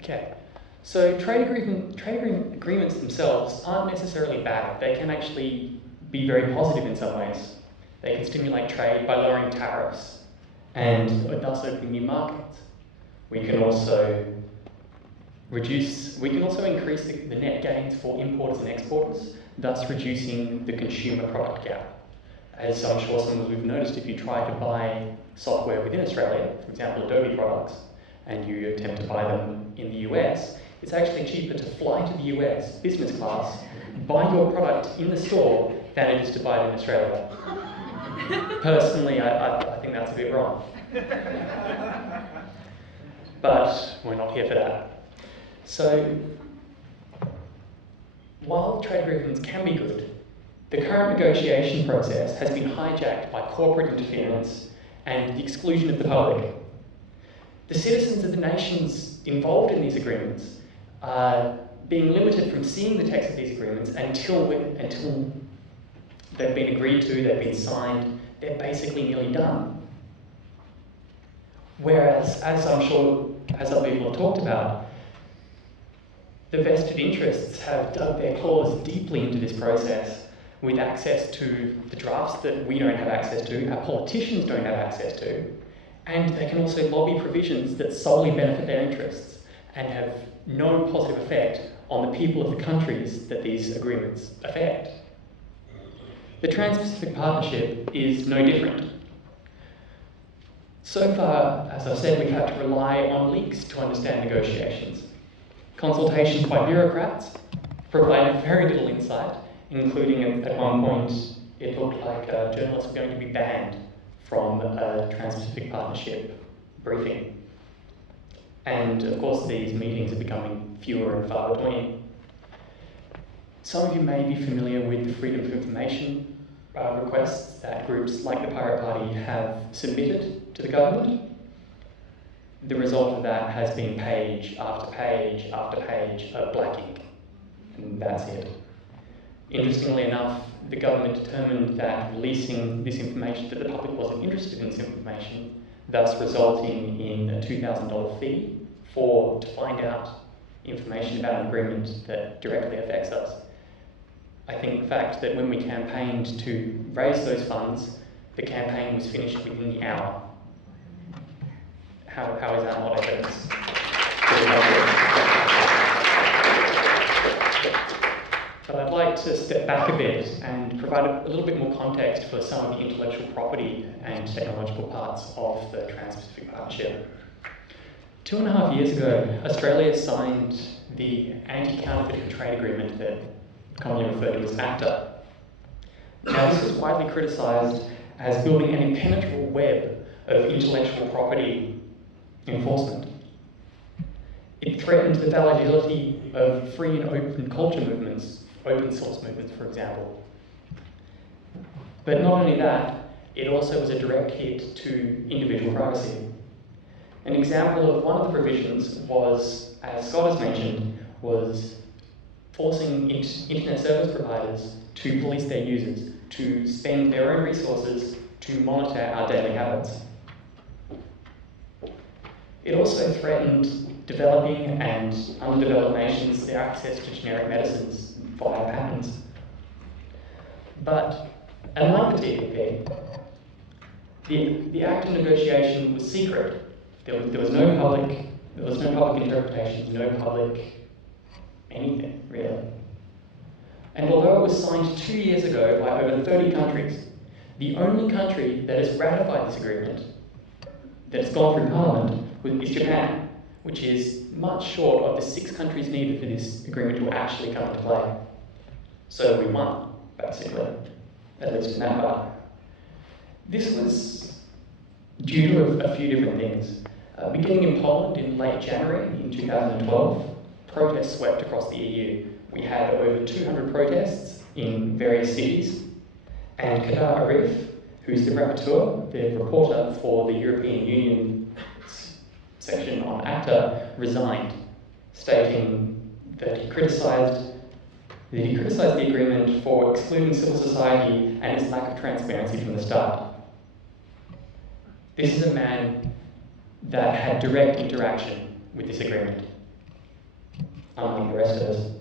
Okay, so trade agreements themselves aren't necessarily bad. They can actually be very positive in some ways. They can stimulate trade by lowering tariffs and thus opening new markets. We can also increase the net gains for importers and exporters, thus reducing the consumer product gap. As I'm sure some of you have noticed, if you try to buy software within Australia, for example Adobe products, and you attempt to buy them in the US, it's actually cheaper to fly to the US, business class, buy your product in the store than it is to buy it in Australia. Personally, I think that's a bit wrong. But we're not here for that. So, while trade agreements can be good, the current negotiation process has been hijacked by corporate interference and the exclusion of the public. The citizens of the nations involved in these agreements are being limited from seeing the text of these agreements until they've been agreed to, they've been signed, they're basically nearly done. Whereas, as I'm sure as other people have talked about, the vested interests have dug their claws deeply into this process with access to the drafts that we don't have access to, our politicians don't have access to, and they can also lobby provisions that solely benefit their interests and have no positive effect on the people of the countries that these agreements affect. The Trans-Pacific Partnership is no different. So far, as I've said, we've had to rely on leaks to understand negotiations. Consultations by bureaucrats provided very little insight, including at one point it looked like journalists were going to be banned from a Trans-Pacific Partnership briefing. And of course these meetings are becoming fewer and far between. Some of you may be familiar with the Freedom of Information requests that groups like the Pirate Party have submitted to the government. The result of that has been page after page after page of black ink, and that's it. Interestingly enough, the government determined that releasing this information, that the public wasn't interested in this information, thus resulting in a $2,000 fee to find out information about an agreement that directly affects us. I think the fact that when we campaigned to raise those funds, the campaign was finished within the hour. How is that not evidence? But I'd like to step back a bit and provide a little bit more context for some of the intellectual property and technological parts of the Trans-Pacific Partnership. 2.5 years ago, Australia signed the Anti-Counterfeiting Trade Agreement that commonly referred to as ACTA. Now, this was widely criticised as building an impenetrable web of intellectual property enforcement. It threatened the validity of free and open culture movements, open source movements, for example. But not only that, it also was a direct hit to individual privacy. An example of one of the provisions was, as Scott has mentioned, was forcing internet service providers to police their users, to spend their own resources to monitor our daily habits. It also threatened developing and underdeveloped nations their access to generic medicines via patents. But unlike the TPP, the ACTA negotiation was secret. There was no public interpretation, no public anything, really. And although it was signed 2 years ago by over 30 countries, the only country that has ratified this agreement, that's gone through Parliament, is Japan, which is much short of the 6 countries needed for this agreement to actually come into play. So we won, basically, at least in that part. This was due to a few different things. Beginning in Poland in late January in 2012, protests swept across the EU. We had over 200 protests in various cities, and Kadar Arif, who's the rapporteur, the reporter for the European Union section on ACTA, resigned, stating that he criticised the agreement for excluding civil society and its lack of transparency from the start. This is a man that had direct interaction with this agreement. unlike the rest of us.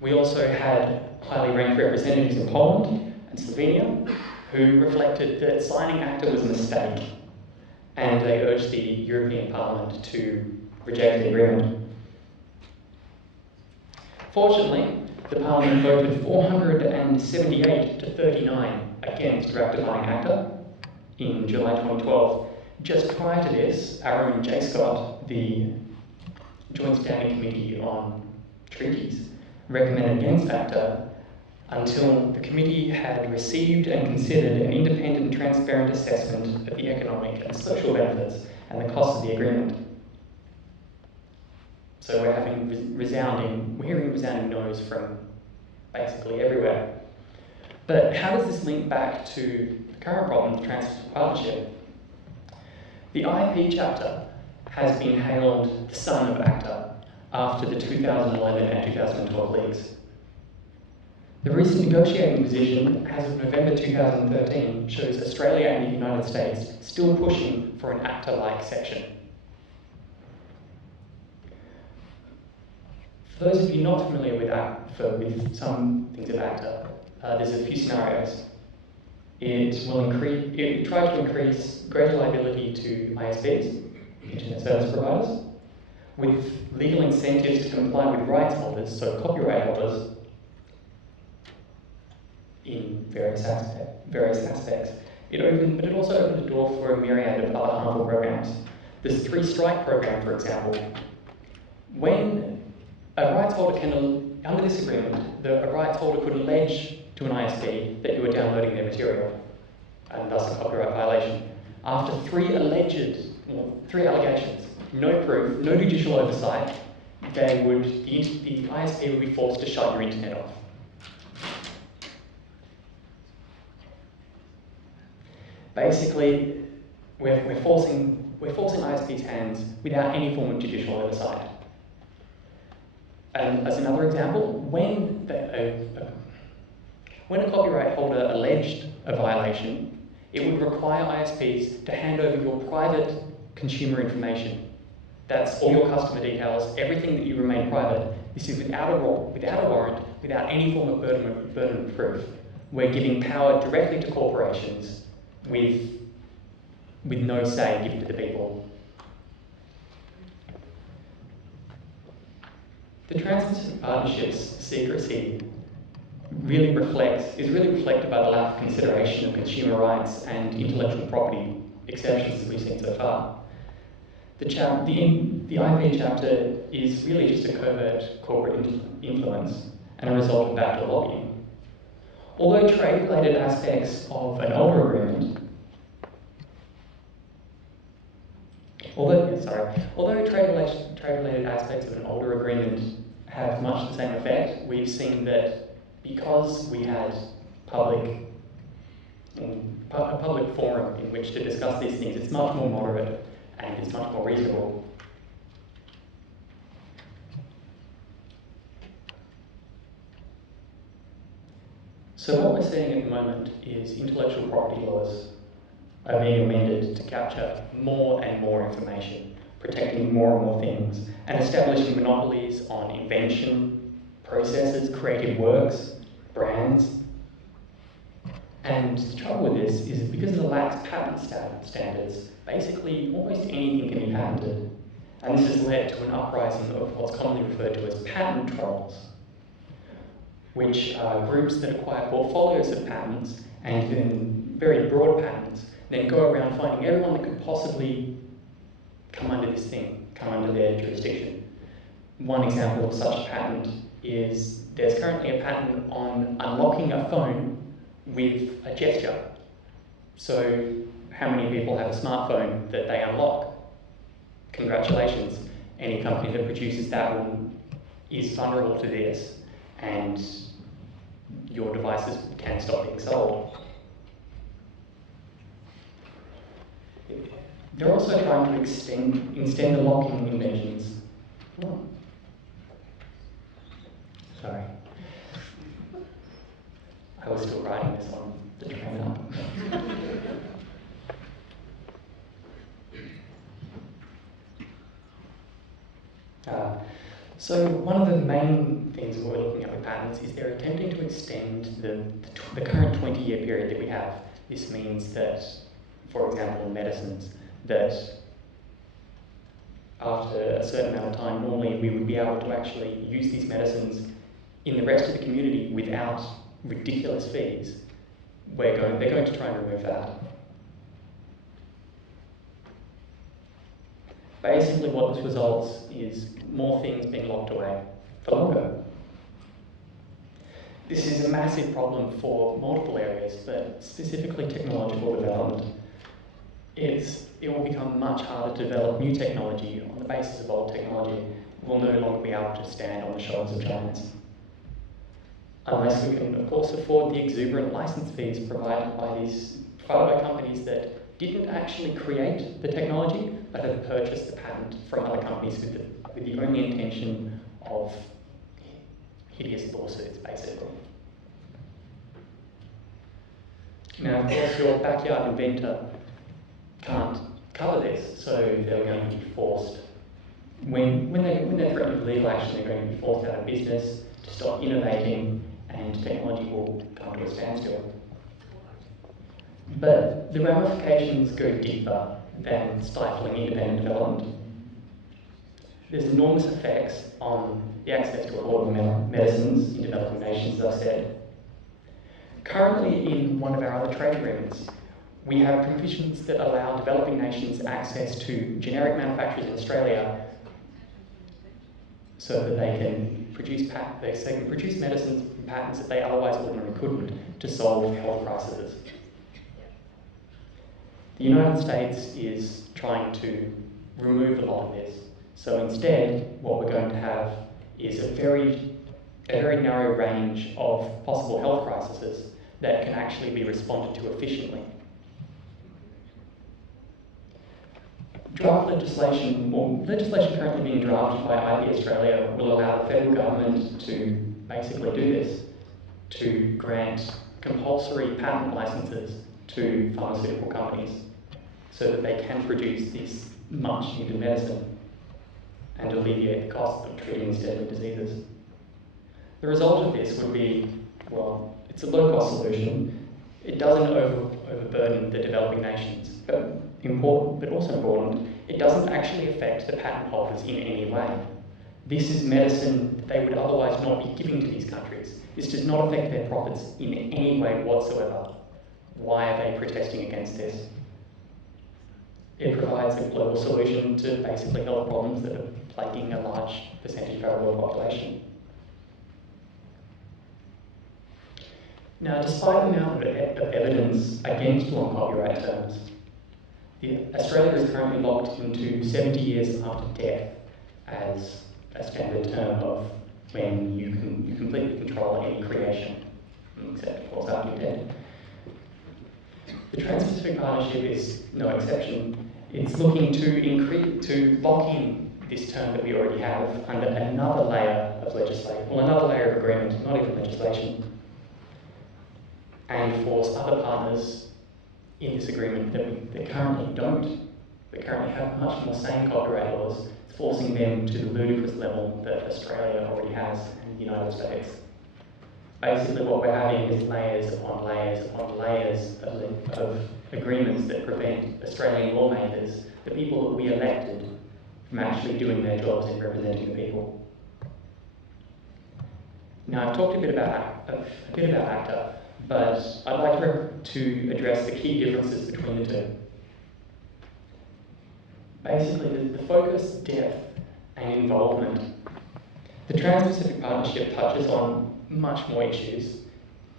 We also had highly ranked representatives in Poland and Slovenia who reflected that signing ACTA was a mistake, and they urged the European Parliament to reject the agreement. Fortunately, the Parliament voted 478 to 39 against ratifying ACTA in July 2012. Just prior to this, our own J. Scott, the Joint Standing Committee on Treaties, recommended against ACTA until the committee had received and considered an independent and transparent assessment of the economic and social benefits and the costs of the agreement. So we're hearing resounding no's from basically everywhere. But how does this link back to the current problem, the Trans-Pacific Partnership? The IP chapter has been hailed the son of ACTA after the 2011 and 2012 leaks. The recent negotiating position, as of November 2013, shows Australia and the United States still pushing for an ACTA-like section. For those of you not familiar with some things of ACTA, there's a few scenarios. It tried to increase greater liability to ISPs, internet service providers, with legal incentives to comply with rights holders, so copyright holders, in various aspects. But it also opened the door for a myriad of other harmful programs. The three-strike program, for example. When a rights holder can, under this agreement, a rights holder could allege to an ISP that you were downloading their material, and thus a copyright violation. After three allegations, no proof, no judicial oversight, the ISP would be forced to shut your internet off. Basically, we're forcing ISP's hands without any form of judicial oversight. And as another example, when a copyright holder alleged a violation, it would require ISPs to hand over your private consumer information. That's all your customer details, everything that you remain private. This is without a warrant, without any form of burden of proof. We're giving power directly to corporations with no say given to the people. The Trans-Pacific Partnership's secrecy is really reflected by the lack of consideration of consumer rights and intellectual property exceptions that we've seen so far. The IP chapter is really just a covert corporate influence and a result of backdoor lobbying. Although trade-related aspects of an older agreement trade-related aspects of an older agreement have much the same effect, we've seen that because we had a public forum in which to discuss these things, it's much more moderate and it's much more reasonable. So what we're seeing at the moment is intellectual property laws are being amended to capture more and more information, protecting more and more things, and establishing monopolies on invention, processes, creative works, brands. And the trouble with this is because of the lax patent standards, basically almost anything can be patented. And this has led to an uprising of what's commonly referred to as patent trolls, which are groups that acquire portfolios of patents and then very broad patents, then go around finding everyone that could possibly come under this thing, come under their jurisdiction. One example of such a patent is there's currently a patent on unlocking a phone with a gesture. So how many people have a smartphone that they unlock? Congratulations. Any company that produces that one is vulnerable to this, and your devices can stop being sold. They're also trying to extend the locking inventions. Oh. Sorry. I was still writing this on the train up. So one of the main things we're looking at with patents is they're attempting to extend the current 20-year period that we have. This means that, for example, in medicines, that after a certain amount of time, normally we would be able to actually use these medicines in the rest of the community without ridiculous fees. They're going to try and remove that. Basically what this results is more things being locked away for longer. This is a massive problem for multiple areas, but specifically technological development. It will become much harder to develop new technology on the basis of old technology. We'll no longer be able to stand on the shoulders of giants. Unless we can, of course, afford the exuberant license fees provided by companies that didn't actually create the technology, but have purchased the patent from other companies with the only intention of hideous lawsuits, basically. Now, of course, your backyard inventor can't cover this, so they're going to be forced. When they're threatened with legal action, they're going to be forced out of business to stop innovating, and technology will come to a standstill. But the ramifications go deeper than stifling independent development. There's enormous effects on the access to affordable medicines in developing nations, as I've said. Currently, in one of our other trade agreements, we have provisions that allow developing nations access to generic manufacturers in Australia so that they can produce medicines from patents that they otherwise ordinarily couldn't to solve health crises. The United States is trying to remove a lot of this. So instead, what we're going to have is a very narrow range of possible health crises that can actually be responded to efficiently. Draft legislation, or legislation currently being drafted by IB Australia, will allow the federal government to basically do this, to grant compulsory patent licenses to pharmaceutical companies so that they can produce this much needed medicine and alleviate the cost of treating these deadly diseases. The result of this would be, well, it's a low-cost solution. It doesn't overburden the developing nations, but also important, it doesn't actually affect the patent holders in any way. This is medicine that they would otherwise not be giving to these countries. This does not affect their profits in any way whatsoever. Why are they protesting against this? It provides a global solution to basically health problems that are plaguing a large percentage of our world population. Now, despite the amount of evidence against long copyright terms, Australia is currently locked into 70 years after death as a standard term of when you completely control any creation, except of course after you're dead. The Trans-Pacific Partnership is no exception. It's looking to lock in this term that we already have under another layer of legislation, well, another layer of agreement, not even legislation, and force other partners in this agreement that currently have much more sane copyright laws, forcing them to the ludicrous level that Australia already has and the United States. Basically what we're having is layers upon layers upon layers of agreements that prevent Australian lawmakers, the people that we elected, from actually doing their jobs in representing the people. Now, I've talked a bit about ACTA, but I'd like to address the key differences between the two. Basically, the focus, depth, and involvement. The Trans-Pacific Partnership touches on much more issues.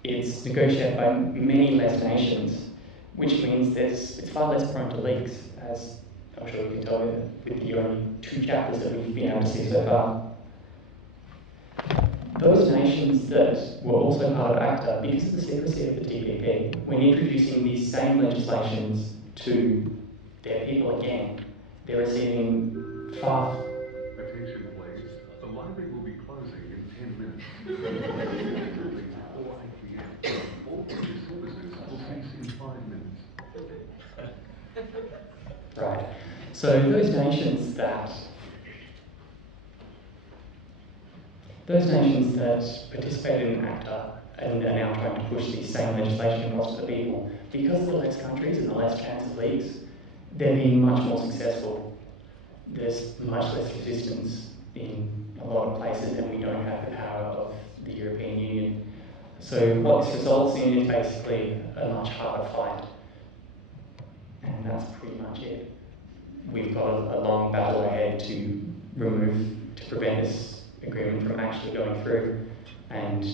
It's negotiated by many less nations, which means it's far less prone to leaks, as I'm sure you can tell with the only 2 chapters that we've been able to see so far. Those nations that were also part of ACTA, because of the secrecy of the TPP, when introducing these same legislations to their people again, they're receiving far... Attention please, the library will be closing in 10 minutes. 4 p.m. All future services will cease in 5 minutes. Right. So those nations that those nations that participated in ACTA and are now trying to push this same legislation across to the people, because of the less countries and the less chance of leaks, they're being much more successful. There's much less resistance in a lot of places, and we don't have the power of the European Union. So what this results in is basically a much harder fight. And that's pretty much it. We've got a long battle ahead to prevent this agreement from actually going through and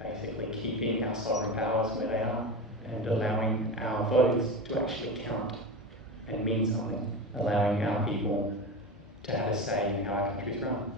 basically keeping our sovereign powers where they are and allowing our votes to actually count and mean something, allowing our people to have a say in how our country's run.